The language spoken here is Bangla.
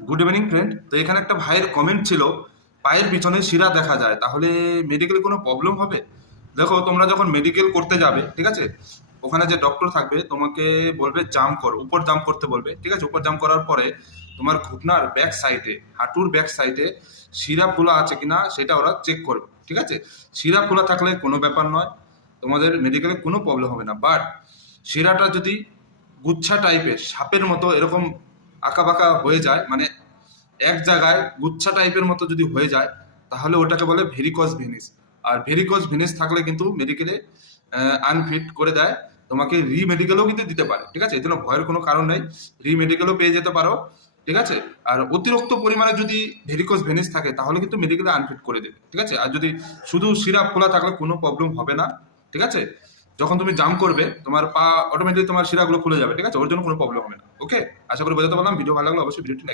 Good evening friend. তো এখানে একটা ভাইয়ের কমেন্ট ছিল, পায়ের পিছনে শিরা দেখা যায়, তাহলে মেডিকেলে কোনো প্রবলেম হবে? দেখো, তোমরা যখন মেডিকেল করতে যাবে, ঠিক আছে, ওখানে যে ডক্টর থাকবে তোমাকে বলবে জাম্প করো, উপর জাম্প করতে বলবে, ঠিক আছে। উপর জাম্প করার পরে তোমার ঘুটনার ব্যাক সাইডে, হাঁটুর ব্যাক সাইডে শিরা ফোলা আছে কিনা সেটা ওরা চেক করবে, ঠিক আছে। শিরা ফোলা থাকলে কোনো ব্যাপার নয়, তোমাদের মেডিকেলে কোনো প্রবলেম হবে না। বাট শিরাটা যদি গুচ্ছা টাইপের সাপের মতো এরকম আঁকা বাঁকা হয়ে যায়, মানে এক জায়গায় গুচ্ছা টাইপের মতো যদি হয়ে যায়, তাহলে ওটাকে বলে ভেরিকজ ভেনিস। আর ভেরিকজ ভেনিস থাকলে কিন্তু মেডিকেলে আনফিট করে দেয়, তোমাকে মেডিকেলও কিন্তু দিতে পারে, ঠিক আছে। এই জন্য ভয়ের কোনো কারণ নেই, মেডিকেলও পেয়ে যেতে পারো, ঠিক আছে। আর অতিরিক্ত পরিমাণে যদি ভেরিকজ ভেনিস থাকে তাহলে কিন্তু মেডিকেলে আনফিট করে দেবে, ঠিক আছে। আর যদি শুধু শিরা ফোলা থাকলে কোনো প্রবলেম হবে না, ঠিক আছে। যখন তুমি জাম্প করবে তোমার পা অটোমেটিক তোমার শিরাগুলো খুলে যাবে, ঠিক আছে, ওর জন্য কোনো প্রবলেম হবে না। ওকে, আশা করি বোঝাতে পারলাম। ভিডিও ভালো লাগলে অবশ্যই ভিডিওটি লাইক